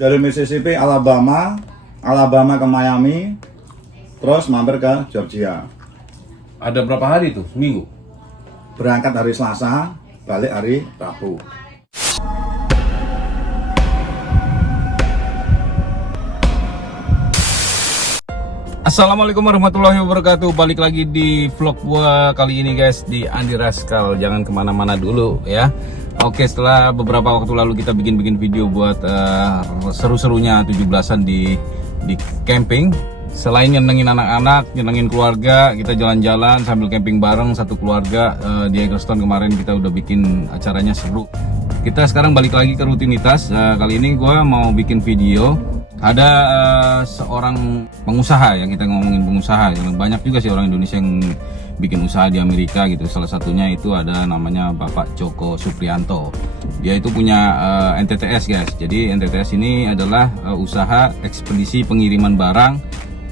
Dari Mississippi, Alabama ke Miami, terus mampir ke Georgia. Ada berapa hari tuh? Seminggu? Berangkat hari Selasa, balik hari Rabu. Assalamualaikum warahmatullahi wabarakatuh. Balik lagi di vlog gua kali ini guys, di Andi Rascal. Jangan kemana-mana dulu ya. Oke, setelah beberapa waktu lalu kita bikin video buat seru-serunya 17-an di camping. Selain nyenengin anak-anak, nyenengin keluarga, kita jalan-jalan sambil camping bareng satu keluarga. Di Eggstone kemarin kita udah bikin acaranya seru. Kita sekarang balik lagi ke rutinitas. Kali ini gua mau bikin video. Ada seorang pengusaha, yang kita ngomongin pengusaha, yang banyak juga sih orang Indonesia yang bikin usaha di Amerika gitu. Salah satunya itu ada namanya Bapak Joko Supriyanto. Dia itu punya NTTS guys. Jadi NTTS ini adalah usaha ekspedisi pengiriman barang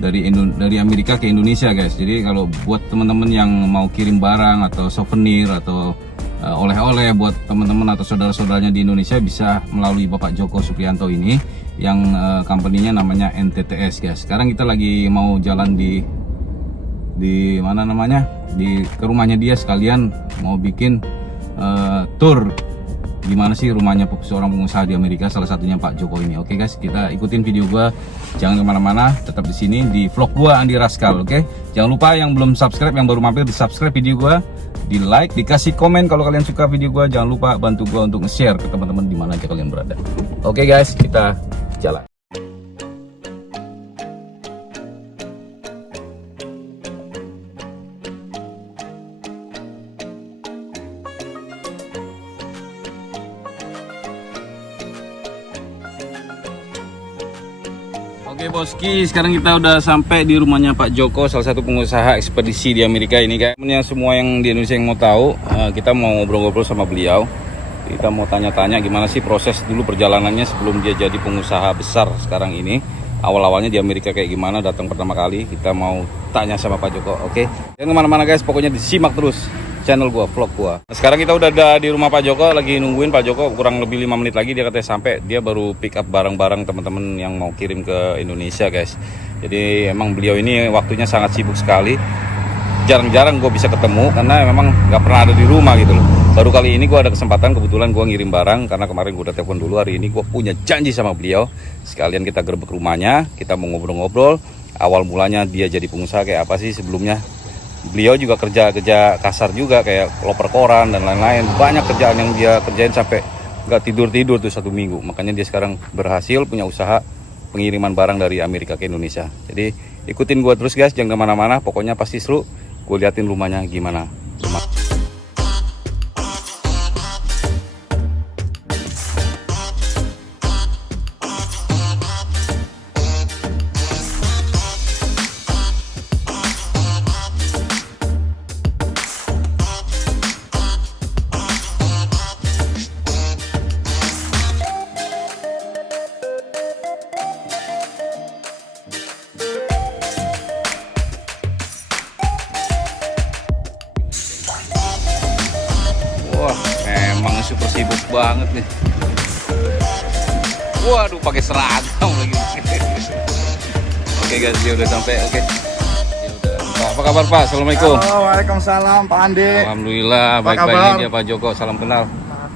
dari Amerika ke Indonesia guys. Jadi kalau buat teman-teman yang mau kirim barang atau souvenir atau oleh-oleh buat teman-teman atau saudara-saudaranya di Indonesia, bisa melalui Bapak Joko Supriyanto ini yang company-nya namanya NTTS guys. Sekarang kita lagi mau jalan di mana namanya, ke rumahnya dia, sekalian mau bikin tour gimana sih rumahnya seorang pengusaha di Amerika, salah satunya Pak Joko ini. Oke guys, kita ikutin video gua, jangan kemana-mana, tetap di sini di vlog gua Andi Rascal. Oke, jangan lupa yang belum subscribe, yang baru mampir, di subscribe video gua, di like, dikasih komen kalau kalian suka video gua. Jangan lupa bantu gua untuk nge-share ke teman-teman di mana aja kalian berada. Oke guys, kita jalan. Oke boski, sekarang kita udah sampai di rumahnya Pak Joko, salah satu pengusaha ekspedisi di Amerika ini guys. Semua yang di Indonesia yang mau tahu, kita mau ngobrol-ngobrol sama beliau. Kita mau tanya-tanya gimana sih proses dulu perjalanannya sebelum dia jadi pengusaha besar sekarang ini. Awal-awalnya di Amerika kayak gimana, datang pertama kali. Kita mau tanya sama Pak Joko, oke? Jangan kemana-mana guys, pokoknya disimak terus channel gua, vlog gua. Nah, sekarang kita udah ada di rumah Pak Joko, lagi nungguin Pak Joko. Kurang lebih 5 menit lagi dia katanya sampai. Dia baru pick up barang-barang teman-teman yang mau kirim ke Indonesia guys. Jadi emang beliau ini waktunya sangat sibuk sekali. Jarang-jarang gue bisa ketemu karena memang nggak pernah ada di rumah gitu loh. Baru kali ini gue ada kesempatan, kebetulan gue ngirim barang karena kemarin gue udah telepon dulu. Hari ini gue punya janji sama beliau, sekalian kita gerbek rumahnya, kita mau ngobrol-ngobrol. Awal mulanya dia jadi pengusaha kayak apa sih sebelumnya. Beliau juga kerja kasar juga, kayak loper koran dan lain-lain. Banyak kerjaan yang dia kerjain sampai nggak tidur-tidur tuh 1 minggu. Makanya dia sekarang berhasil punya usaha pengiriman barang dari Amerika ke Indonesia. Jadi ikutin gue terus guys, jangan kemana-mana, pokoknya pasti seru. Gue liatin rumahnya gimana. Wah, emang super sibuk banget nih. Waduh, pakai seragam lagi. Oke guys, dia udah sampai. Oke. Ya udah. Pak, apa kabar Pak? Assalamualaikum. Halo, waalaikumsalam Pak Andi. Alhamdulillah, baik-baik. Ini dia Pak Joko, salam kenal.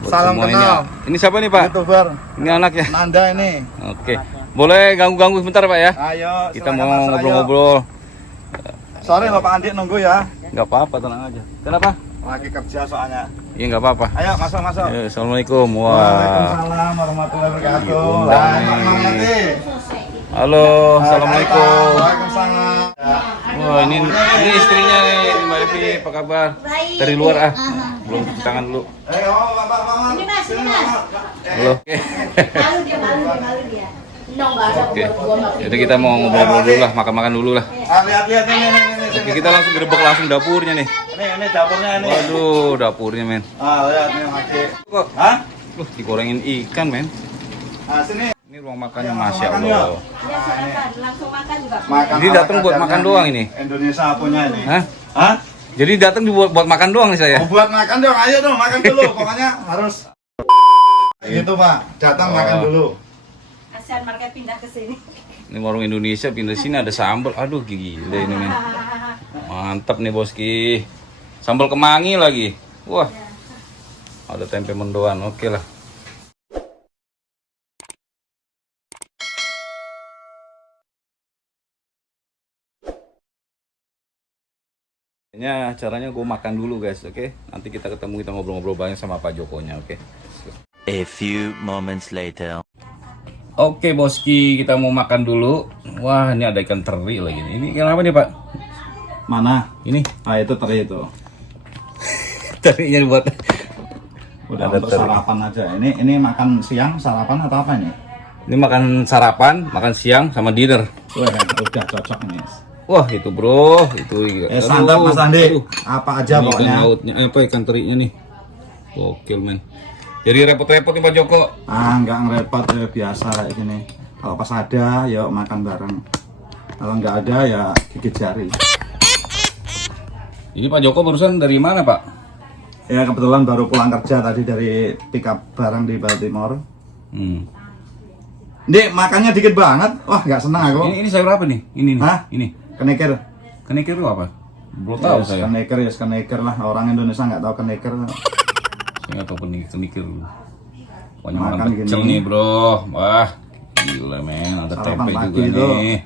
Salam kenal. Ini siapa nih Pak? YouTuber. Ini anak ya? Nanda ini. Oke. Boleh ganggu-ganggu sebentar Pak ya? Ayo, Kita silakan mau masuk, ngobrol-ngobrol. Sorry Bapak Andi nunggu ya. Nggak apa-apa, tenang aja. Kenapa? Lagi kerja soalnya. Iya nggak apa-apa. Ayo masuk. Ya, Assalamualaikum. Wah. Waalaikumsalam warahmatullahi wabarakatuh. Bunda Lah, nih. Pak Mahyati. Halo, assalamualaikum. Waalaikumsalam. Wah, ini istrinya nih, Mbak Evi, apa kabar? Dari luar belum cuci tangan dulu. Ayo, Bapak. Ini mas. Halo. Oke. Malu dia. No, nggak ada Oke. gua nggak Jadi kita mau ngobrol dulu lah, makan-makan dulu lah. Lihat ini. Oke, kita langsung gerbek langsung dapurnya nih. Ini dapurnya ini. Waduh, dapurnya men. Lihat nih Maki. Kok? Hah? Digorengin ikan men. Sini. Ini ruang makannya, Ya, Masya makan Allah. Ya, silakan. Langsung makan juga. Makan Jadi datang buat makan doang ini? Indonesia punya ini. Hah? Jadi datang buat makan doang nih saya? Buat makan dong, ayo dong makan dulu. Pokoknya harus gitu Pak. Datang makan dulu. Jangan market pindah ke sini. Ini warung Indonesia pindah sini ada sambal. Aduh gila ini men. Mantap nih boski. Sambal kemangi lagi. Wah. Ada tempe mendoan. Oke lah. Caranya gue makan dulu guys, oke? Nanti kita ketemu, kita ngobrol-ngobrol banyak sama Pak Jokonya, oke? A few moments later. Oke boski, kita mau makan dulu. Wah ini ada ikan teri lagi nih. Ini kenapa nih Pak? Mana? Ini Ah itu teri itu. terinya buat Udah Ada untuk teri. sarapan aja. Ini makan siang, sarapan atau apa ini? ini makan sarapan, makan siang sama dinner. Wah, udah cocok ini. Wah itu bro, itu Santap Mas Andi. Apa aja Ini ikan pokoknya. lautnya, apa ikan terinya nih? Gokil men. Jadi repot-repot nih Pak Joko. Nggak ngerepot ya, biasa kayak gini. Kalau pas ada ya makan bareng. Kalau nggak ada ya gigit jari. Ini Pak Joko barusan dari mana Pak? Ya kebetulan baru pulang kerja tadi dari pick up barang di Baltimore. Dek, makannya dikit banget. Wah, nggak senang aku. Ini sayur apa nih? Ini nih. Hah? Ini. Keneker. Kenikir itu apa? Belum tahu Ya, saya. keneker ya, keneker lah. Orang Indonesia nggak tahu keneker. Saya nggak tahu kenikir. Pokoknya Makan makan pecel gini. nih bro. Wah, gila men. Ada Sarapan tempe pagi juga itu. nih.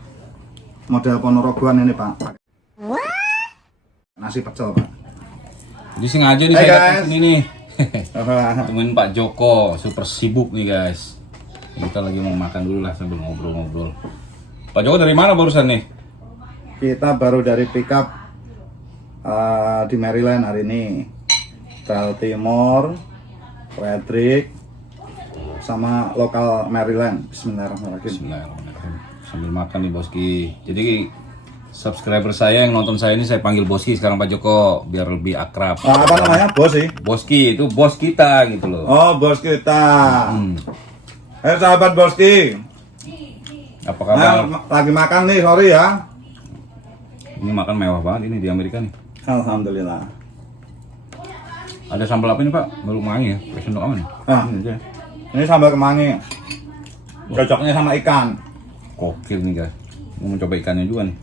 Model Ponorogoan ini Pak. Nasi pecel Pak. Jadi sengaja nih Hai, saya datang guys. sini nih. Temuin Pak Joko, super sibuk nih guys. Kita lagi mau makan dulu lah sambil ngobrol-ngobrol. Pak Joko dari mana barusan nih? Kita baru dari pick up di Maryland hari ini. Baltimore, Frederick, sama lokal Maryland. Bismillahirrahmanirrahim. Bismillahirrahmanirrahim. Sambil makan nih Boski. Jadi subscriber saya yang nonton saya ini saya panggil Boski sekarang Pak Joko biar lebih akrab. Apa namanya bos sih? Boski itu bos kita gitu loh. Oh bos kita. Sahabat Boski. Apa kabar? Lagi makan nih, sorry ya. Ini makan mewah banget ini di Amerika nih. Alhamdulillah. Ada sambal apa nih Pak? Baru mangi ya? Pakai sendok apa nih? Ini aja. Ini sambal kemangi. Cocoknya sama ikan. Gokil nih guys. Mau mencoba ikannya juga nih.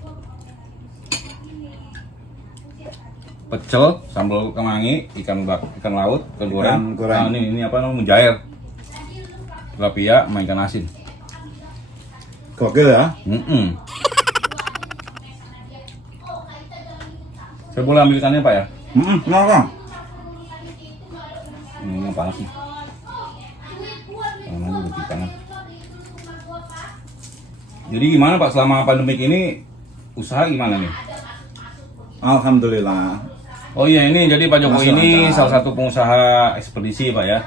Pecel, sambal kemangi, ikan laut, ikan goreng. Ikan goreng. Nah, ini apa namanya? Mujair. Tilapia sama ikan asin. Gokil ya. Saya boleh ambil ikannya Pak ya? Nah, Ini yang panas nih. Tangannya udah di tangan. Jadi gimana Pak selama pandemik ini usaha gimana nih? Alhamdulillah. Oh iya ini jadi Pak Joko Masih ini lancar. salah satu pengusaha ekspedisi Pak ya.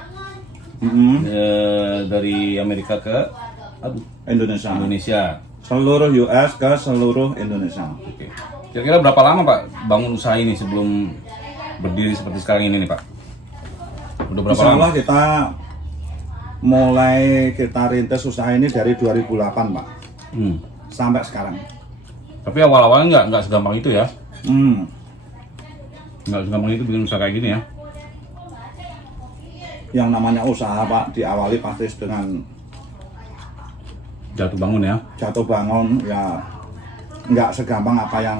Dari Amerika ke Indonesia. Indonesia. Seluruh US ke seluruh Indonesia. Oke. Kira-kira berapa lama Pak bangun usaha ini sebelum berdiri seperti sekarang ini nih Pak? Udah berapa Insya lama? Allah kita rintis usaha ini dari 2008 Pak. Sampai sekarang. Tapi awal-awalnya nggak segampang itu ya? Nggak segampang itu bikin usaha kayak gini ya? Yang namanya usaha Pak diawali pasti dengan Jatuh bangun ya? jatuh bangun ya nggak segampang apa yang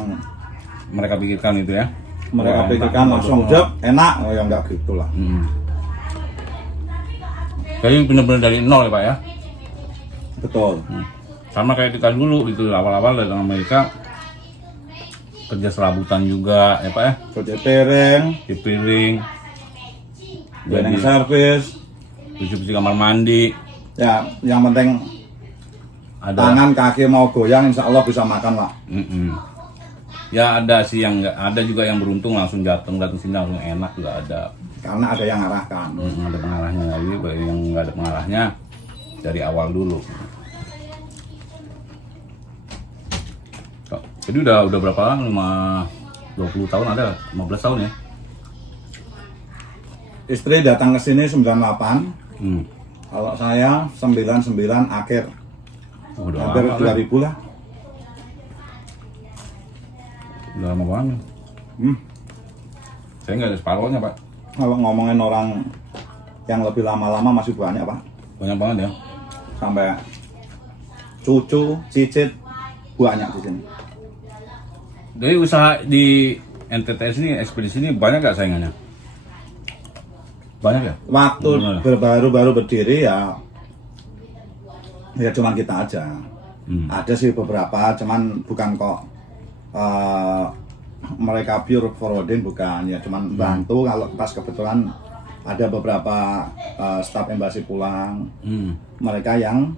Mereka pikirkan itu ya? mereka Wah, pikirkan enak, langsung betul. jeb enak, oh ya nggak gitulah. Jadi benar-benar dari nol ya Pak ya? Betul. Sama kayak kita dulu gitu awal-awal dari Amerika kerja serabutan juga ya Pak ya? Kerja piring, Di piring, cleaning service, bersih-bersih kamar mandi, ya yang penting ada. tangan kaki mau goyang insya Allah bisa makan lah. Ya ada sih yang nggak ada juga yang beruntung langsung datang sini langsung enak juga ada. Karena ada yang arahkan. Ada pengarahnya lagi, yang nggak ada pengarahnya dari awal dulu. Jadi udah berapa lama? 20 tahun ada, 15 tahun ya? Istri datang ke sini 98, kalau saya 99 akhir, Oh, udah hampir lama, 2000 lah. udah lama banget. Saya nggak ada separuhnya Pak, Kalau ngomongin orang yang lebih lama-lama masih banyak Pak, banyak banget ya. sampai cucu, cicit banyak di sini. Jadi usaha di NTTS ini, ekspedisi ini banyak gak saingannya? Banyak ya? Waktu baru berdiri ya cuman kita aja. Ada sih beberapa, cuman bukan kok mereka pure forwarding, bukan, ya cuman bantu kalau pas kebetulan ada beberapa staf embasi pulang, mereka yang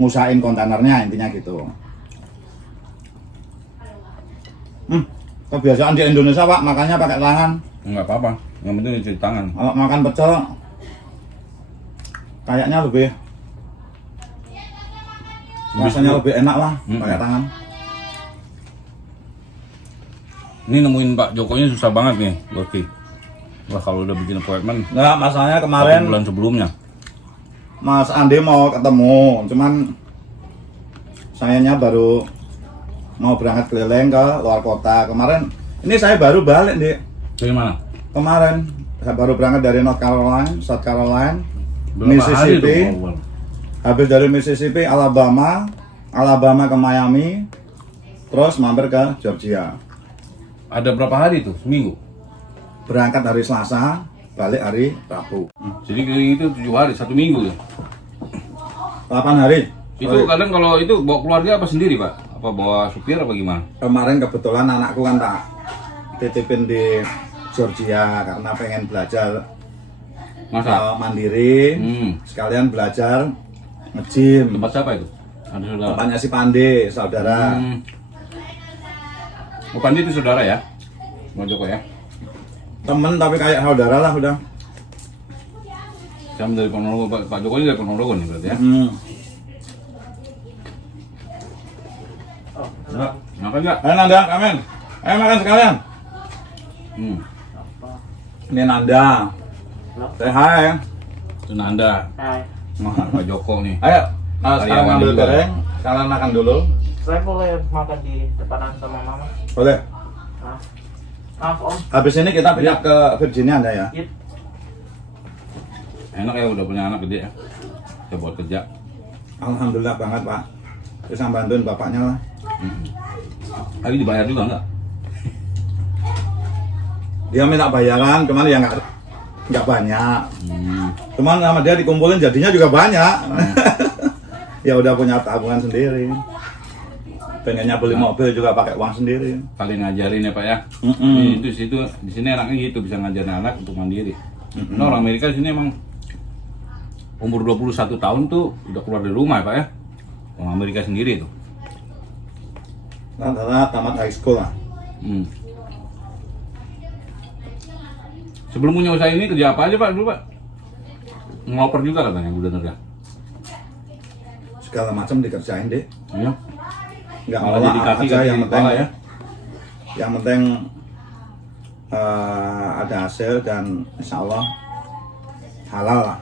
ngusahain kontainernya, intinya gitu. Kebiasaan di Indonesia Pak, makannya pakai tangan. Enggak apa-apa, yang penting cuci tangan. Kalau makan pecel kayaknya lebih rasanya lebih enak lah pakai tangan. Ini nemuin Pak Jokowi susah banget nih, Gorky. Wah, kalau udah bikin appointment. Nah, masalahnya kemarin bulan sebelumnya Mas Andi mau ketemu, cuman sayanya baru mau berangkat keliling ke luar kota. Kemarin ini saya baru balik nih. dari mana? Kemarin saya baru berangkat dari South Carolina, Berapa Mississippi. hari tuh? Habis dari Mississippi, Alabama ke Miami, terus mampir ke Georgia. Ada berapa hari tuh? Seminggu? Berangkat hari Selasa, balik hari Rabu. Jadi keliling itu 7 hari, 1 minggu ya? 8 hari. Itu kadang kalau itu bawa keluarga apa sendiri Pak? Apa bawa supir apa gimana? Kemarin kebetulan anakku kan tak titipin di Georgia karena pengen belajar Masa? mandiri, sekalian belajar nge-gym. Tempat siapa itu? Ada saudara? Tempatnya si Pandi, saudara. Oh, Pandi itu saudara ya? Mau Joko ya? Temen tapi kayak saudara lah udah. Sama dari Ponorogo, Pak Jokowi dari Ponorogo nih berarti ya? Enggak, makan enggak? Ayo Nanda, Amin. Ayo makan sekalian. Ini Nanda. Say hi. Itu Nanda. Hai. Pak Joko nih. Ayo, sekarang Karyawan ngambil juga. goreng. Kalian makan dulu. Saya boleh makan di depanan sama mama? Boleh. Maaf om. Habis ini kita pindah ke Virginia Anda ya. Enak ya udah punya anak gede ya. Kita buat kerja. Alhamdulillah banget Pak. Bisa bantuin bapaknya lah. Tapi dibayar juga enggak? Dia minta bayaran, cuman ya nggak banyak. Cuman sama dia dikumpulin jadinya juga banyak. Ya udah punya tabungan sendiri. Pengennya beli mobil juga pakai uang sendiri. Kalian ngajarin ya Pak ya. Itu situ di sini enaknya gitu bisa ngajarin anak untuk mandiri. Nah, orang Amerika di sini emang umur 21 tahun tuh udah keluar dari rumah ya Pak ya. Orang Amerika sendiri tuh. Rata-rata tamat high school lah. Sebelum punya usaha ini kerja apa aja Pak dulu Pak? Ngoper juga katanya gubernur ya. Segala macam dikerjain deh. Iya. Nggak Malah ngolah jadi kaki aja yang penting ya. Yang penting ada hasil dan insya Allah halal lah.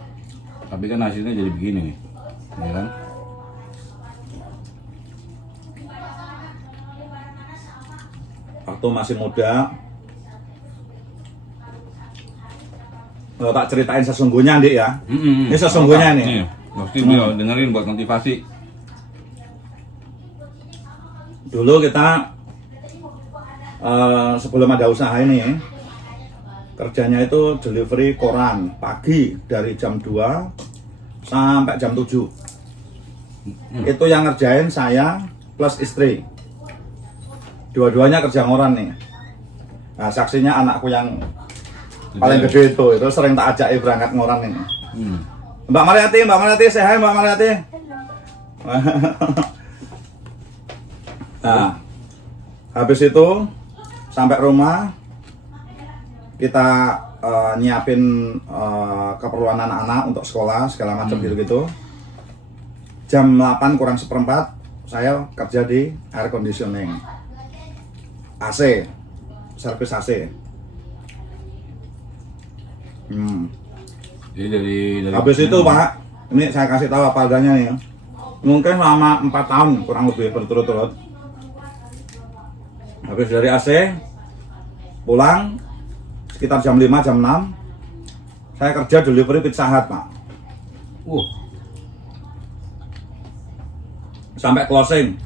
Tapi kan hasilnya jadi begini nih. Ya kan? Waktu masih muda, tak ceritain sesungguhnya Dik ya. Ini sesungguhnya nih. Mesti beliau dengerin buat motivasi. Dulu kita sebelum ada usaha ini kerjanya itu delivery koran pagi dari jam 2 sampai jam 7. Itu yang ngerjain saya plus istri. Dua-duanya kerja ngoran nih. Nah, saksinya anakku yang paling gede itu sering tak ajak berangkat ngoran ini. Mbak Mariati, say hi Mbak Mariati. Nah, habis itu sampai rumah kita nyiapin keperluan anak-anak untuk sekolah segala macam gitu-gitu. Jam 8 kurang seperempat saya kerja di air conditioning, AC, servis AC. Jadi dari Habis itu Pak, ini saya kasih tahu apa adanya nih. Mungkin selama 4 tahun kurang lebih berturut-turut. Habis dari AC, pulang sekitar jam 5, jam 6, saya kerja delivery Pizza Hut Pak. sampai closing,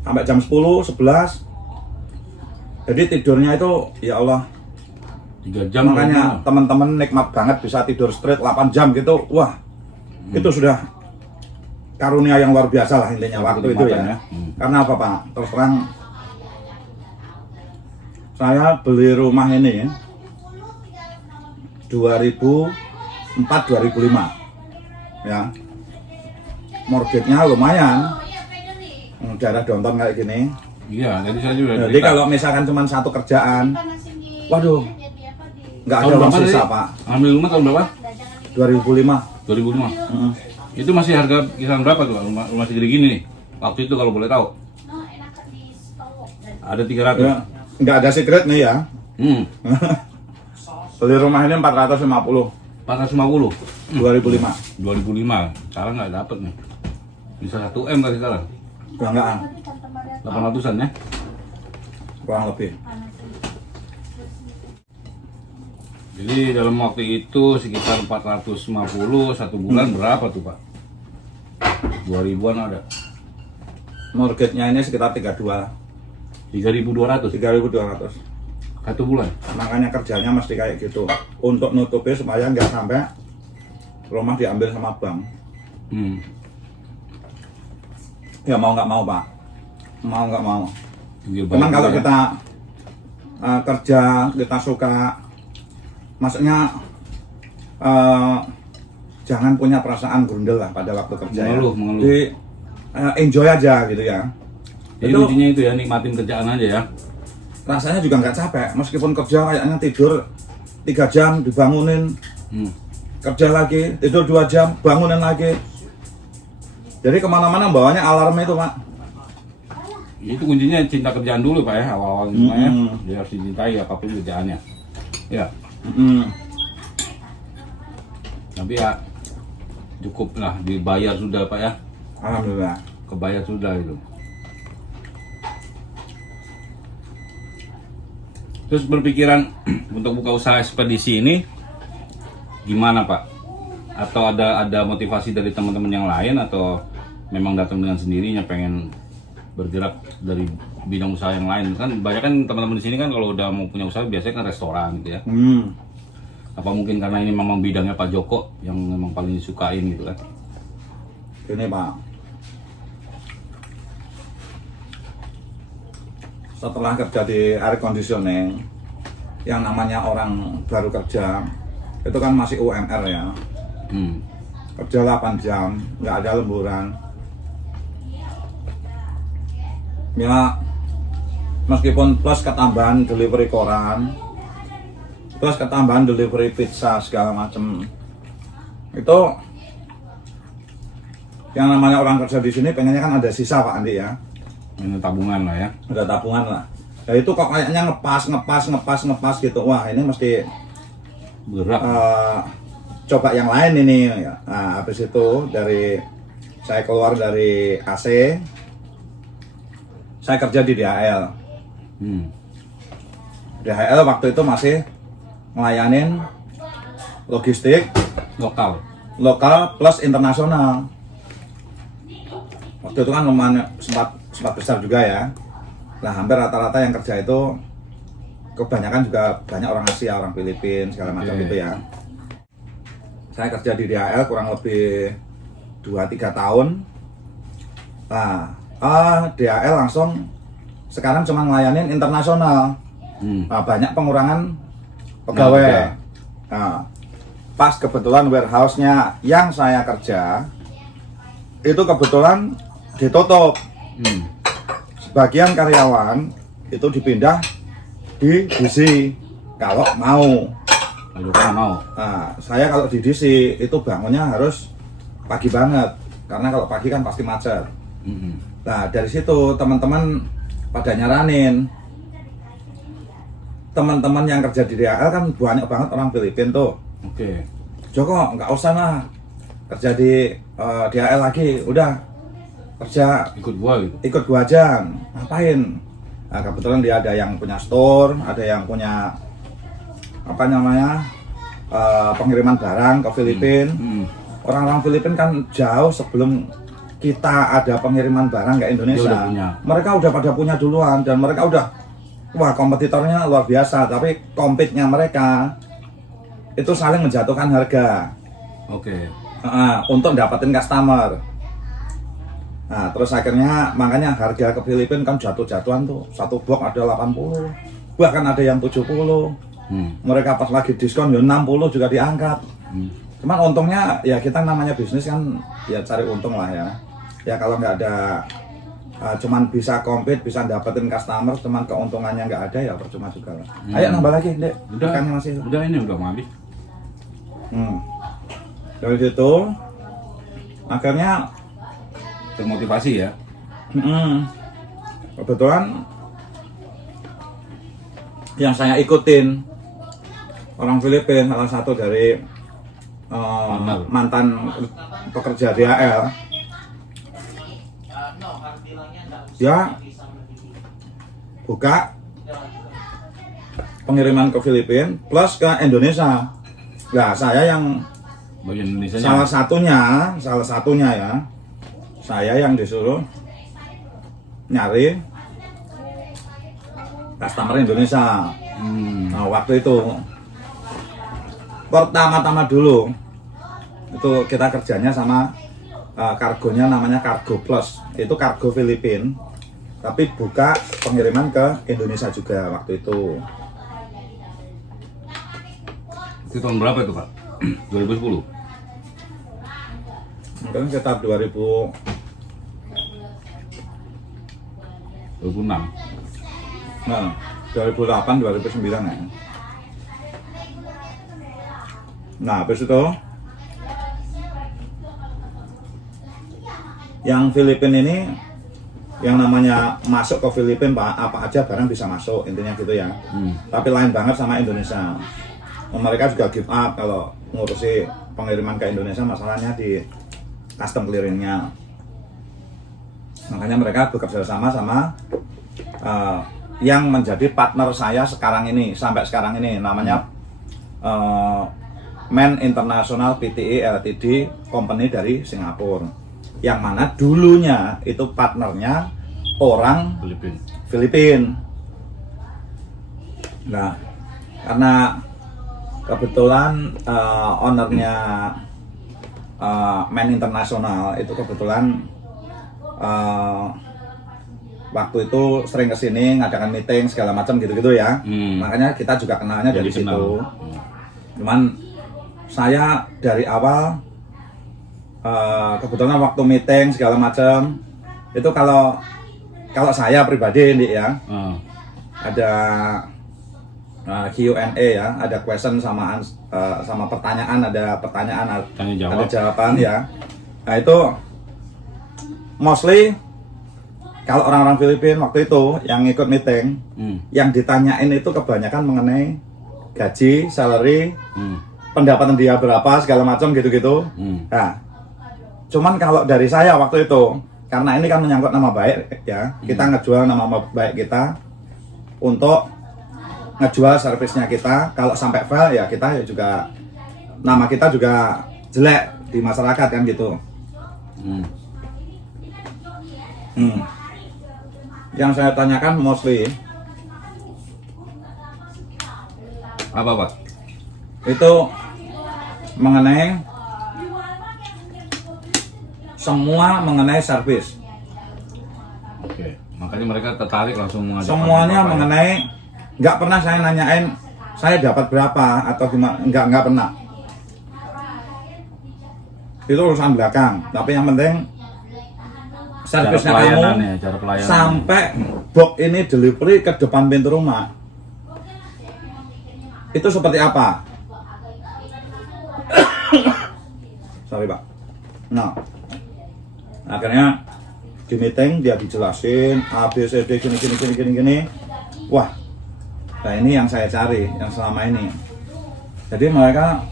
sampai jam 10, 11. Jadi tidurnya itu ya Allah, 3 jam. makanya teman-teman nikmat banget bisa tidur straight 8 jam gitu. Wah, itu sudah karunia yang luar biasa lah intinya waktu itu ya. Karena apa Pak? Terus terang saya beli rumah ini 2004-2005 ya. Mortgage-nya lumayan, daerah downtown kayak gini. Iya, jadi saya juga. Jadi kalau misalkan cuma satu kerjaan, waduh, nggak ada Tahun uang berapa sisa tadi? Pak. Ambil rumah tahun berapa? 2005. 2005. Mm. Itu masih harga kisaran berapa tuh? Rumah segede gini nih. Waktu itu kalau boleh tahu. Ada 300. Ya, nggak ada secret nih ya. Beli rumah ini 450 450. 2005. 2005. Sekarang nggak dapet nih. Bisa 1 M kali sekarang. Enggak, 800-an ya. kurang lebih. Jadi dalam waktu itu sekitar 450 satu bulan berapa tuh Pak? 2000-an ada. Mortgage-nya ini sekitar 32, 3.200 3.200. satu bulan. Makanya kerjanya mesti kayak gitu untuk nutupi supaya nggak sampai rumah diambil sama bank. Ya mau nggak mau Pak, mau nggak mau. Iya, Cuman baik kalau juga ya. kita kerja, kita suka, maksudnya jangan punya perasaan grundel lah pada waktu kerja. Mengeluh. Jadi enjoy aja gitu ya. Jadi Itu kuncinya itu ya, nikmatin kerjaan aja ya. rasanya juga nggak capek, meskipun kerja kayaknya tidur 3 jam dibangunin, kerja lagi, tidur 2 jam, bangunin lagi. Jadi kemana-mana bawanya alarm itu Pak. Itu kuncinya cinta kerjaan dulu Pak ya, awal-awal semuanya. Dia harus dicintai apapun kerjaannya. Ya, tapi ya cukup lah, dibayar sudah Pak ya. Alhamdulillah. Kebayar sudah itu. Terus berpikiran untuk buka usaha ekspedisi ini gimana Pak? Atau ada motivasi dari teman-teman yang lain atau memang datang dengan sendirinya pengen bergerak dari bidang usaha yang lain? Kan banyak kan teman-teman di sini kan kalau udah mau punya usaha biasanya kan restoran gitu ya. Apa mungkin karena ini memang bidangnya Pak Joko yang memang paling disukain gitu kan? Ini Pak, setelah kerja di air conditioning, yang namanya orang baru kerja itu kan masih UMR ya, kerja 8 jam, nggak ada lemburan. Ya, meskipun plus ketambahan delivery koran, plus ketambahan delivery pizza segala macem, itu yang namanya orang kerja di sini pengennya kan ada sisa Pak Andi ya. Ini tabungan lah ya. Ada tabungan lah. Nah itu kok kayaknya ngepas gitu. Wah ini mesti Berat. coba yang lain ini. Nah habis itu saya keluar dari AC, saya kerja di DHL. DHL waktu itu masih ngelayanin logistik lokal plus internasional. Waktu itu kan lumayan sempat besar juga ya. Nah hampir rata-rata yang kerja itu kebanyakan juga banyak orang Asia, orang Filipina segala macam gitu ya. Saya kerja di DHL kurang lebih 2-3 tahun. Nah DHL langsung sekarang cuma ngelayanin internasional. Banyak pengurangan pegawai. Nah, pas kebetulan warehouse-nya yang saya kerja itu kebetulan ditutup. Sebagian karyawan itu dipindah di DC kalau mau. Nah, saya kalau di DC itu bangunnya harus pagi banget karena kalau pagi kan pasti macet. Nah dari situ teman-teman pada nyaranin, teman-teman yang kerja di DHL kan banyak banget orang Filipina tuh. Joko nggak usah lah kerja di DHL lagi, udah kerja ikut gua aja. Ngapain? Nah, kebetulan dia ada yang punya store, ada yang punya pengiriman barang ke Filipina. Orang-orang Filipina kan jauh sebelum kita ada pengiriman barang ke Indonesia, Dia udah punya. mereka udah pada punya duluan dan mereka udah wah kompetitornya luar biasa, tapi compete-nya mereka itu saling menjatuhkan harga. Oke. Untuk dapetin customer. Nah, terus akhirnya makanya harga ke Filipina kan jatuh-jatuhan tuh. Satu box ada 80, bahkan ada yang 70. Mereka pas lagi diskon ya 60 juga diangkat. Cuman untungnya ya kita namanya bisnis kan ya cari untung lah ya. Ya kalau nggak ada cuman bisa compete, bisa dapetin customer, cuman keuntungannya nggak ada ya percuma juga lah. Ayo nambah lagi, Dek. Udah, Ikannya masih. udah ini udah mau habis. Dari situ akhirnya Termotivasi ya. kebetulan yang saya ikutin orang Filipina, salah satu dari mantan pekerja DHL, dia buka pengiriman ke Filipina plus ke Indonesia. Nah, saya yang Bagian Indonesia. salah satunya ya, saya yang disuruh nyari customer Indonesia. Nah, waktu itu pertama-tama dulu itu kita kerjanya sama kargonya namanya Kargo Plus, itu kargo Filipina tapi buka pengiriman ke Indonesia juga waktu itu. Itu tahun berapa itu Pak? 2010? Mungkin sekitar 26. Nah, 2008, 2009 ya. Nah, habis itu yang Filipina ini yang namanya masuk ke Filipina Pak, apa aja barang bisa masuk, intinya gitu ya. Tapi lain banget sama Indonesia. Mereka juga give up kalau ngurusi pengiriman ke Indonesia, masalahnya di custom clearingnya. Makanya mereka bekerja sama yang menjadi partner saya sekarang ini, sampai sekarang ini, namanya MAN International Pte Ltd, company dari Singapura, yang mana dulunya itu partnernya orang Filipina. Nah, karena kebetulan ownernya MAN International itu kebetulan waktu itu sering kesini ngadakan meeting segala macam gitu-gitu ya. Makanya kita juga kenalnya dari situ. Cuman saya dari awal kebetulan waktu meeting segala macam itu kalau saya pribadi nih ya, ada Q&A ya, ada question sama pertanyaan, ada pertanyaan, ada jawaban ya. Nah itu mostly kalau orang-orang Filipina waktu itu yang ikut meeting, yang ditanyain itu kebanyakan mengenai gaji, salary, pendapatan dia berapa, segala macam gitu-gitu. Nah, cuman kalau dari saya waktu itu, karena ini kan menyangkut nama baik ya, kita ngejual nama baik kita untuk ngejual servisnya kita. Kalau sampai fail ya kita ya juga, nama kita juga jelek di masyarakat kan gitu. Yang saya tanyakan mostly apa Pak? itu mengenai semua mengenai servis. Oke, makanya mereka tertarik langsung mengajak. Semuanya mengenai, nggak pernah saya nanyain saya dapat berapa atau gimana, nggak pernah. Itu urusan belakang. Tapi yang penting servisnya kamu sampai box ini delivery ke depan pintu rumah. Itu seperti apa? Sorry Pak. Nah, akhirnya di meeting dia dijelasin A, B, C, D, gini. Wah, nah ini yang saya cari, yang selama ini. Jadi mereka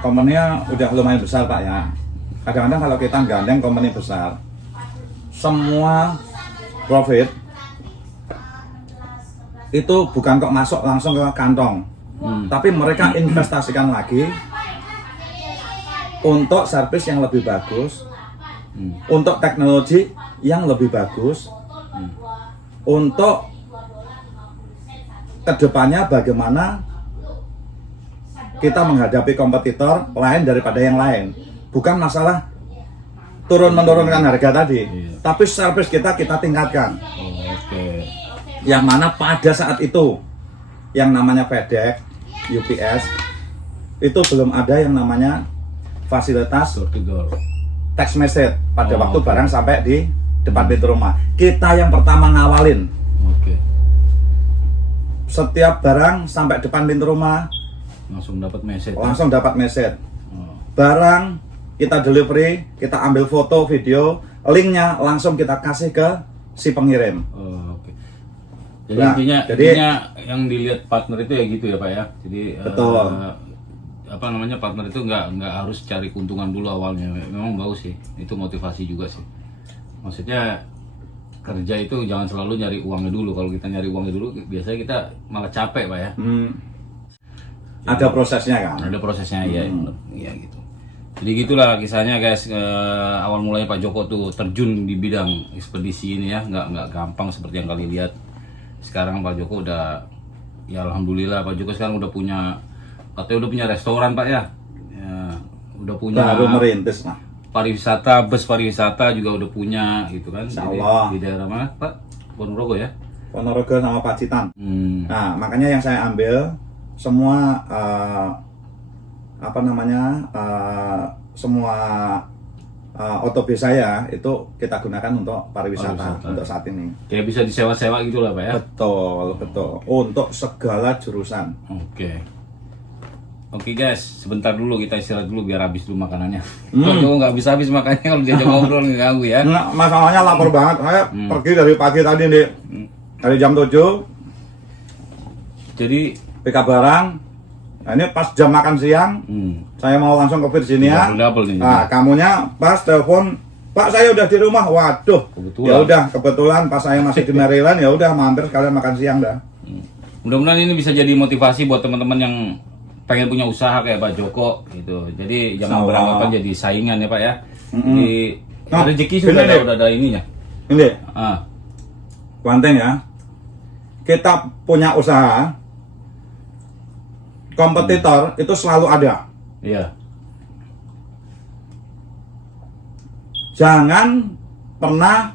company-nya udah lumayan besar Pak ya. Kadang-kadang kalau kita gandeng company besar, semua profit itu bukan kok masuk langsung ke kantong, tapi mereka investasikan lagi untuk servis yang lebih bagus, untuk teknologi yang lebih bagus, untuk kedepannya bagaimana kita menghadapi kompetitor lain daripada yang lain. Bukan masalah menurunkan harga tadi, tapi service kita tingkatkan. Oke. Yang mana pada saat itu yang namanya FedEx, UPS itu belum ada yang namanya fasilitas Door to door. text message pada Oh, waktu oke. barang sampai di depan pintu rumah. Kita yang pertama ngawalin. Oke. Setiap barang sampai depan pintu rumah Langsung dapat message. langsung dapat message. Oh. Barang kita delivery, kita ambil foto, video, linknya langsung kita kasih ke si pengirim. Oh, oke. Jadi Nah, intinya yang dilihat partner itu ya gitu ya Pak ya. Jadi Betul. Apa namanya, partner itu nggak harus cari keuntungan dulu awalnya. Memang bagus sih. Itu motivasi juga sih. Maksudnya kerja itu jangan selalu nyari uangnya dulu. Kalau kita nyari uangnya dulu, biasanya kita malah capek Pak ya. Ada prosesnya kan. Ada prosesnya ya, bener. Iya gitu. Jadi gitulah kisahnya guys. Awal mulanya Pak Joko tuh terjun di bidang ekspedisi ini ya, nggak gampang seperti yang kalian lihat. Sekarang Pak Joko udah, ya alhamdulillah Pak Joko sekarang udah punya, katanya udah punya restoran Pak ya, udah punya Baru merintis nah. pariwisata, bus pariwisata juga udah punya gitu kan. Insya Jadi, Allah. di daerah mana Pak? Ponorogo ya. Ponorogo sama Pacitan. Hmm. Nah, makanya yang saya ambil semua semua otobus saya itu kita gunakan untuk pariwisata Pariwisata. untuk saat ini. Kayak bisa disewa-sewa gitu lah Pak ya. Betul. Untuk segala jurusan. Oke. Oke guys, sebentar dulu kita istirahat dulu biar habis dulu makanannya. Pak Joko nggak habis-habis makannya kalau diajak ngobrol ngeganggu ya. Nah, masalahnya lapar banget. Saya pergi dari pagi tadi nih. Dari jam 7 Jadi, pick up barang. Nah, ini pas jam makan siang, saya mau langsung ke Virginia. Double nih. Nah, kamunya pas telepon, Pak saya udah di rumah. Waduh. Kebetulan. Ya udah, kebetulan pas saya masih di Maryland, ya udah mampir sekalian makan siang dah. Mudah-mudahan ini bisa jadi motivasi buat teman-teman yang pengen punya usaha kayak Pak Joko gitu. Jadi jangan Sama. beranggapan jadi saingan ya Pak ya. Jadi Nah, rezeki sudah ini nih. udah ada ininya. Ini, Ah, Banteng ya. Kita punya usaha, kompetitor itu selalu ada. iya. Jangan pernah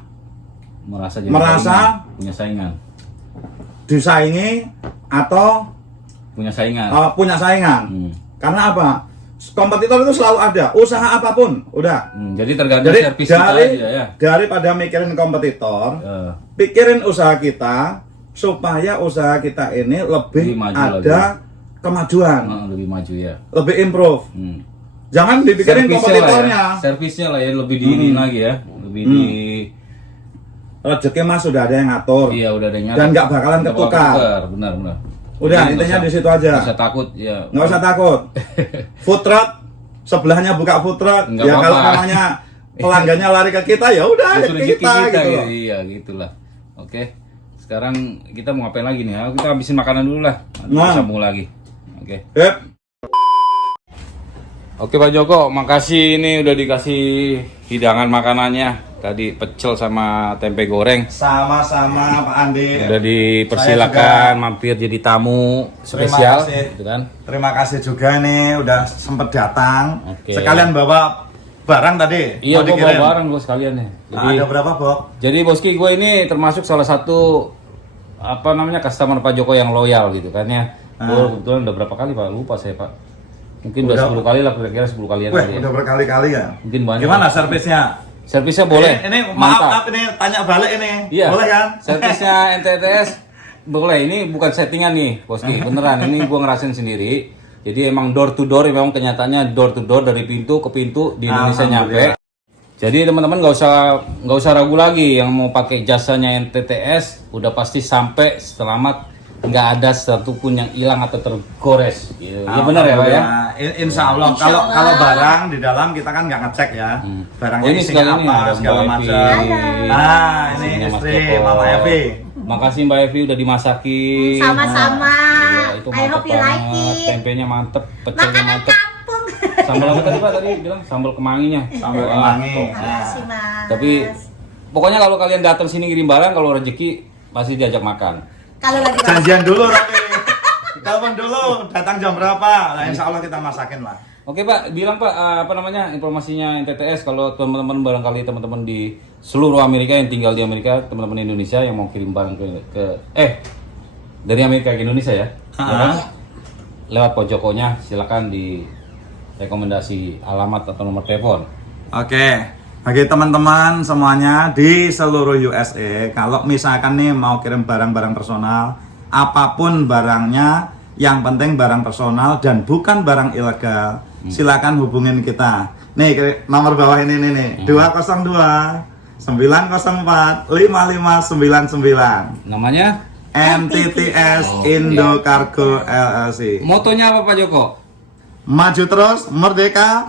Merasa jadi Merasa- saingan, punya saingan. disaingi atau Punya saingan. punya saingan. Hmm. Karena apa? Kompetitor itu selalu ada, usaha apapun, udah. Jadi tergantung Jadi servis kita aja ya. daripada mikirin kompetitor, Eh, pikirin usaha kita supaya usaha kita ini lebih Lebih maju ada kemajuan, lebih maju ya. lebih improve. Hmm. Jangan dipikirin kompetitornya. Servisnya lah ya, lebih diinin lagi ya. Lebih di Rezeki mas sudah ada yang ngatur. iya udah ada yang Dan nggak bakalan Nggak bakal ketukar. ketukar, benar. Udah Jadi intinya nggak di situ aja. Nggak usah takut ya. Nggak usah takut. Food truck sebelahnya buka food truck. Nggak Ya kalau apa-apa. namanya pelanggannya lari ke kita ya udah Itu ke rezeki kita, kita, gitu. ya. Iya gitulah. Oke. Sekarang kita mau ngapain lagi nih? Kita habisin makanan dulu lah. Nanti Nah. sambung lagi. Oke. Yep. Oke Pak Joko, makasih ini udah dikasih hidangan makanannya. Tadi pecel sama tempe goreng. Sama-sama Pak Andi. Udah dipersilakan mampir jadi tamu spesial kasih. gitu kan. Terima kasih juga nih udah sempet datang. Oke. Sekalian bawa barang tadi. Iya, mau gue bawa dikirim. barang gue sekalian nih. Jadi, Ada berapa, Bok? jadi Boski gue ini termasuk salah satu apa namanya customer Pak Joko yang loyal gitu kan ya. Gue kebetulan udah berapa kali Pak? Lupa saya Pak. Mungkin udah 10 kali lah, kira-kira 10 kalian Wah, kali ya. udah berkali-kali ya. Mungkin banyak. Gimana servisnya? Servisnya boleh. Ini Mantap. maaf ini tanya balik ini. Iya. Boleh kan? Servisnya NTTS boleh. Ini bukan settingan nih, Boski. Beneran. Ini gua ngerasain sendiri. Jadi emang door to door, memang kenyataannya door to door dari pintu ke pintu di Indonesia nyampe. Jadi teman-teman nggak usah ragu lagi yang mau pakai jasanya NTTS udah pasti sampai selamat, nggak ada satupun yang hilang atau tergores. Gitu. Ya benar ya Pak ya. Insya Allah. Kalau barang di dalam kita kan nggak ngecek ya. Barangnya Oh, ini isinya sekali ini apa ada segala Mbak macam. Evi. Nah, ini Istrinya Mas istri Joko. Mama Evi. Makasih Mbak Evi udah dimasakin. Sama-sama. Iya, itu I mantep hope you like banget. it. Tempenya mantep, pecelnya Makanan mantep. kampung. Sambal apa tadi Pak? Tadi bilang sambal kemanginya. Sambal Wah, kemangi. oke. Nah, Makasih, Mas. Tapi pokoknya kalau kalian datang sini ngirim barang, kalau rezeki pasti diajak makan. Kalau lagi janjian dulu Rocky. Telepon dulu, datang jam berapa? Nah, insya Allah kita masakin lah. Oke Pak, bilang Pak apa namanya informasinya NTTS kalau teman-teman barangkali teman-teman di seluruh Amerika yang tinggal di Amerika, teman-teman Indonesia yang mau kirim barang dari Amerika ke Indonesia ya, ya kan? Lewat pojokonya silakan di rekomendasi alamat atau nomor telepon. Oke, bagi teman-teman semuanya di seluruh USA, kalau misalkan nih mau kirim barang-barang personal, apapun barangnya, yang penting barang personal dan bukan barang ilegal, silakan hubungin kita. Nih nomor bawah ini nih, 202 904 5599. Namanya MTTS Indo Cargo LLC. motonya apa Pak Joko? Maju terus, merdeka,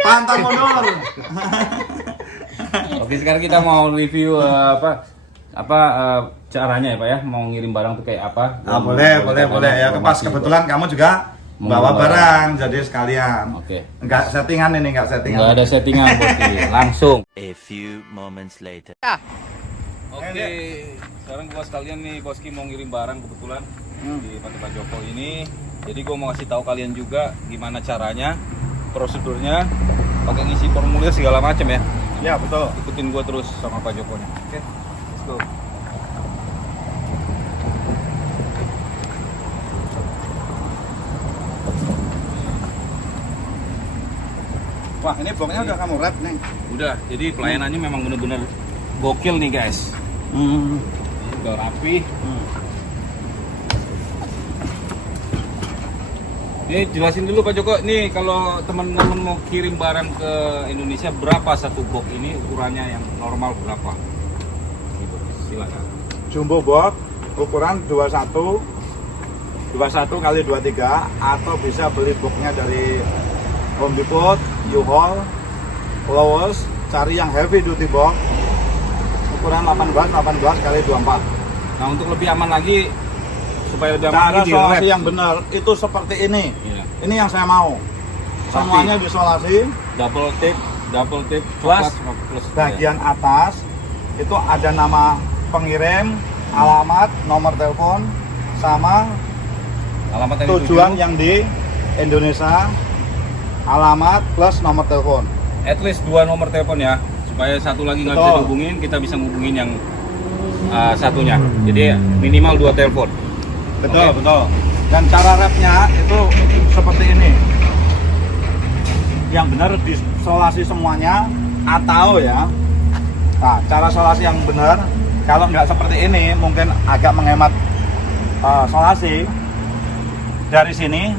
pantang mundur. Oke, sekarang kita mau review caranya ya Pak ya, mau ngirim barang tuh kayak apa? Boleh ya. Pas kebetulan kamu juga bawa barang, jadi sekalian. Oke. Enggak settingan ini, enggak settingan. Nggak ada settingan Boski, langsung. A few moments later. Oke, sekarang gua sekalian nih Boski mau ngirim barang kebetulan di Pantai Pak Joko ini. Jadi gua mau kasih tahu kalian juga gimana caranya, prosedurnya, pakai ngisi formulir segala macam ya. Ya, betul. Ikutin gua terus sama Pak Jokonya. Oke, let's go. Wah, ini boxnya udah kamu wrap nih. Udah, jadi pelayanannya memang bener-bener gokil nih guys. Udah rapi. Ini jelasin dulu Pak Joko, nih kalau teman-teman mau kirim barang ke Indonesia berapa satu box ini, ukurannya yang normal berapa? Gitu, silakan. Jumbo box ukuran 21 kali 23 atau bisa beli boxnya dari Home Depot, U-Haul, Lowe's, cari yang heavy duty box ukuran 18 kali 24. Nah untuk lebih aman lagi, supaya lebih aman Cara lagi isolasi yang benar itu seperti ini. Iya. Ini yang saya mau. Semuanya diisolasi. double tape Plus, plus bagian atas itu ada nama pengirim, alamat, nomor telepon, sama alamat yang tujuan dituju. yang di Indonesia, alamat plus nomor telepon. At least 2 nomor telepon ya, supaya satu lagi nggak bisa Betul. dihubungin, kita bisa ngubungin yang satunya. Jadi minimal 2 telepon. Betul, Oke. betul. Dan cara wrapnya itu seperti ini. Yang benar disolasi semuanya atau ya. Nah, cara solasi yang benar, kalau nggak seperti ini mungkin agak menghemat solasi. Dari sini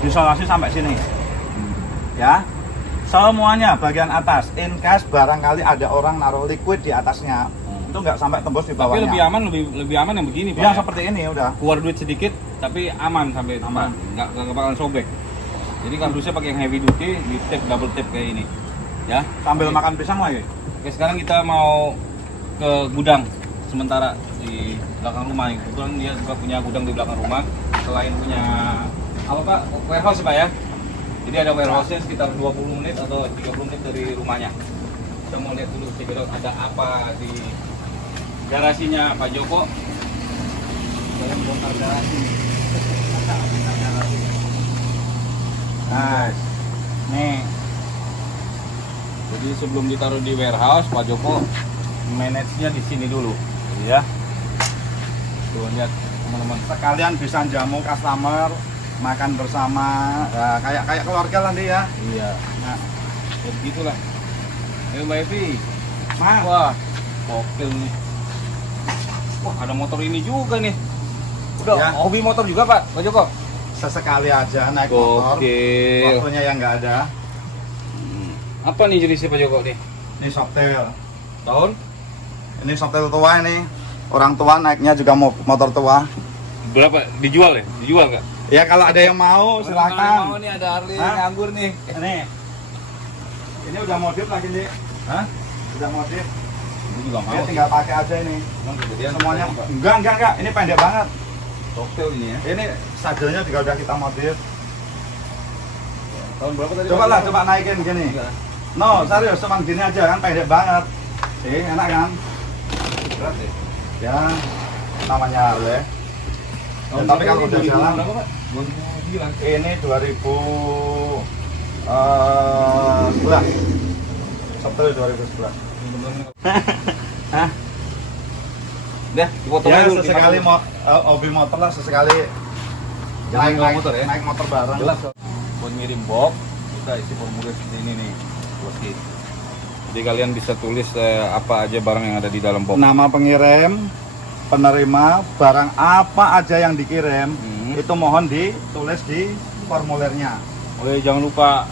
disolasi sampai sini. Ya. Semuanya bagian atas. In case barangkali ada orang naruh liquid di atasnya, itu nggak sampai tembus di Tapi bawahnya. lebih aman yang begini Pak. Yang seperti ini udah. Keluar duit sedikit, tapi aman sampai Aman. nggak bakalan sobek. Jadi kardusnya pakai yang heavy duty, di tape double tape kayak ini. Ya. Sambil Oke. makan pisang lagi. Oke, sekarang kita mau ke gudang sementara di belakang rumah. Kebetulan dia juga punya gudang di belakang rumah. Selain punya apa Pak? Warehouse Pak ya. Jadi ada warehouse-nya sekitar 20 menit atau 30 menit dari rumahnya. Kita mau lihat dulu kira-kira ada apa di garasinya Pak Joko. Dalam bongkar garasi. Nah, nih Jadi sebelum ditaruh di warehouse, Pak Joko manage-nya di sini dulu, ya. Tuh lihat teman-teman. sekalian bisa jamu customer, makan bersama, ya, kayak keluarga lah dia. Iya. Nah, Ya begitulah. Ayo Mbak Evi. Mas, Wah, gokil nih. Wah, ada motor ini juga nih. Udah Ya. hobi motor juga Pak Joko. sesekali aja naik motor. Gokil. Waktunya yang nggak ada. Apa nih jenisnya Pak Joko nih? Ini Softail. Tahun? Ini Softail tua ini. Orang tua naiknya juga motor tua. Berapa? Dijual ya? Dijual nggak? Ya kalau ada yang mau Kalau silakan. mau nih ada Harley Hah? nganggur nih. Ini udah modif lagi nih. Hah? Udah modif. Gue juga mau. Ya, tinggal pakai aja ini. Emang kejadian Semuanya. Pak. Enggak. Ini pendek banget. Cocktail ini ya. Ini sadelnya juga udah kita modif. Tahun berapa tadi? Coba lah, coba naikin gini. No, serius, cuman gini aja kan, pendek banget. Sih, enak kan? Berat ya? Ya, namanya Harley. Ya, tapi kalau udah jalan, berapa Pak? 2009. ini 2011. September 2011. Hah? Udah, dipotong Ya, aja dulu. sesekali mau hobi motor lah, sesekali Jangan bawa motor ya? naik motor bareng. Jelas. Buat ngirim box, kita isi formulir seperti ini nih, Boski. Jadi kalian bisa tulis apa aja barang yang ada di dalam box. Nama pengirim, penerima, barang apa aja yang dikirim, itu mohon ditulis di formulirnya. Oke, jangan lupa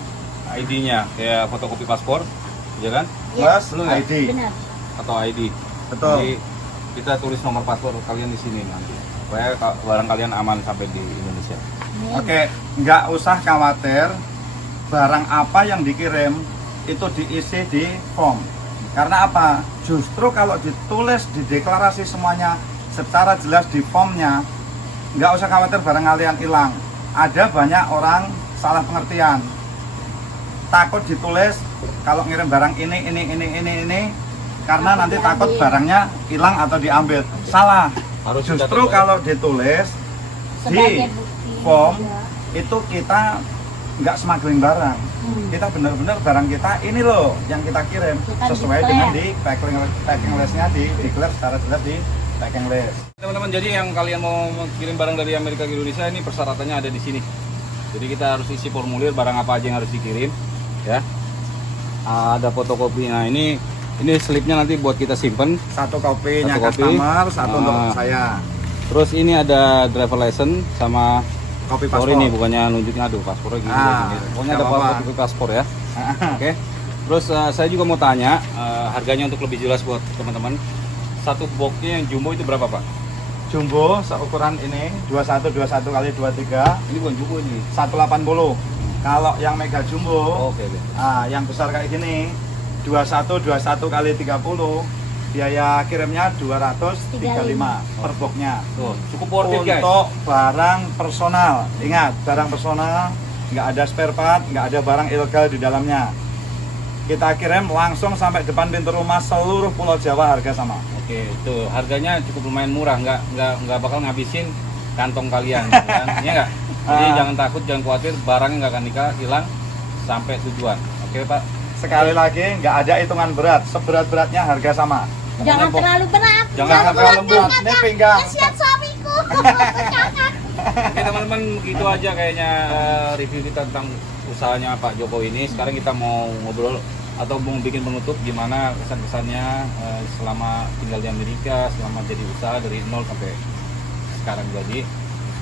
ID-nya, kayak fotokopi paspor, ya kan? Plus Lu nggak? ID. Benar. Atau ID. Betul. Jadi kita tulis nomor paspor kalian di sini nanti, supaya barang kalian aman sampai di Indonesia. Oke, nggak usah khawatir, barang apa yang dikirim itu diisi di form. Karena apa? Justru kalau ditulis, dideklarasi semuanya secara jelas di formnya, nggak usah khawatir barang kalian hilang. Ada banyak orang salah pengertian, takut ditulis kalau ngirim barang ini, karena nanti takut barangnya hilang atau diambil. Salah. Harus Justru dicatat, kalau ditulis di Sebagai bukti. form Ya. itu kita nggak smuggling barang. Kita benar-benar barang kita ini loh yang kita kirim Kita sesuai declare. dengan di packing listnya di declare secara jelas di packing list. Teman-teman, jadi yang kalian mau kirim barang dari Amerika ke Indonesia ini persyaratannya ada di sini. Jadi kita harus isi formulir barang apa aja yang harus dikirim, ya. Ada fotokopinya. Ini slipnya nanti buat kita simpen. Satu kopinya Satu kopi. customer, satu untuk Ah. saya. Terus ini ada driver license sama Kopi paspor. sorry nih, bukannya nunjuknya, aduh paspornya gini. Ah, gini. Pokoknya nggak ada apa-apa. fotokopi paspor ya. Oke. Terus saya juga mau tanya harganya untuk lebih jelas buat teman-teman. Satu boxnya yang jumbo itu berapa Pak? Jumbo seukuran ini 21 kali 23 Ini bukan jumbo ini. 180. Kalau yang mega jumbo, Oke. yang besar kayak gini 21 kali 30, biaya kirimnya 235 per boxnya. Tuh, cukup worth it guys. Untuk barang personal, ingat barang personal, nggak ada spare part, nggak ada barang ilegal di dalamnya. Kita kirim langsung sampai depan pintu rumah seluruh Pulau Jawa, harga sama. Oke, tuh harganya cukup lumayan murah, nggak bakal ngabisin kantong kalian, kan? Iya nggak? Jadi jangan takut, jangan khawatir, barangnya nggak akan hilang sampai tujuan. Oke Pak. Sekali lagi, nggak ada hitungan berat, seberat-beratnya harga sama. Jangan terlalu berat. Jangan terlalu berat. Ini pinggang. Kasihan suamiku. Oke teman-teman, begitu aja kayaknya review kita tentang usahanya Pak Joko ini. Sekarang kita mau ngobrol atau mau bikin penutup gimana kesan-kesannya selama tinggal di Amerika, selama jadi usaha dari nol sampai sekarang jadi,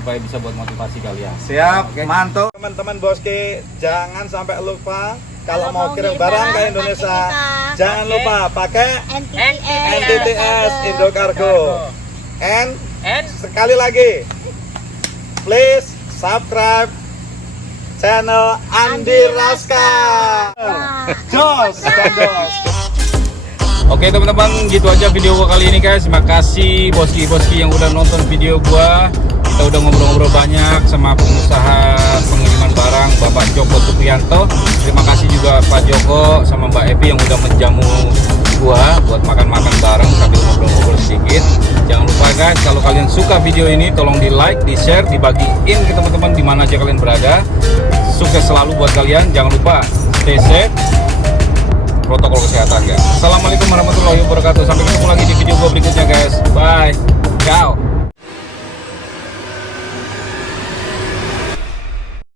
supaya bisa buat motivasi kalian. Siap, Oke. mantul. Teman-teman Boski, jangan sampai lupa kalau mau kirim barang ke Indonesia, pakai kita. jangan lupa pakai NTTS. NTTS Indocargo. And sekali lagi, please subscribe channel Andi Raska. Jos, jos. Oke teman-teman, gitu aja video gua kali ini guys. Terima kasih boski-boski yang udah nonton video gua. Kita udah ngobrol-ngobrol banyak sama pengusaha pengiriman barang Bapak Joko Supriyanto. Terima kasih juga Pak Joko sama Mbak Evi yang udah menjamu gua buat makan-makan bareng sambil ngobrol-ngobrol sedikit. Jangan lupa guys, kalau kalian suka video ini tolong di like, di share, dibagiin ke teman-teman di mana aja kalian berada. Sukses selalu buat kalian. Jangan lupa stay safe, protokol kesehatan guys. Assalamualaikum warahmatullahi wabarakatuh. Sampai ketemu lagi di video gua berikutnya guys. Bye.